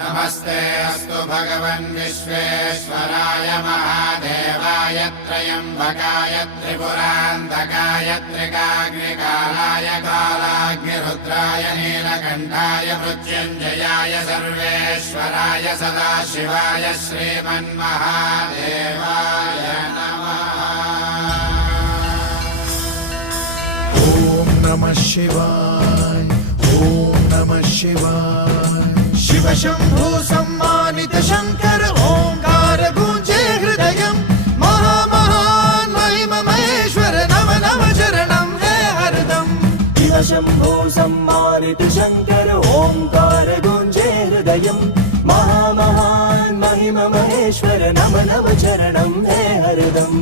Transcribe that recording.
नमस्ते अस्तु भगवन् विश्वेश्वराय महादेवाय त्र्यम्बकाय त्रिपुरान्तकाय त्रिकाग्निकालाय कालाग्निरुद्राय नीलकण्ठाय मृत्युञ्जयाय सर्वेश्वराय सदाशिवाय श्रीमन्महादेवाय नमः। ॐ नमः शिवाय ॐ नमः शिवाय। शिव शंभु सम्मानित शंकर ओंकार गूंजे हृदयं महामहान महिम महेश्वर नम नम चरणं है हरदम। शिव शंभु सम्मानित शंकर ओंकार गूंजे हृदयं महामहान महिम महेश्वर नम नम चरणं है हरदम।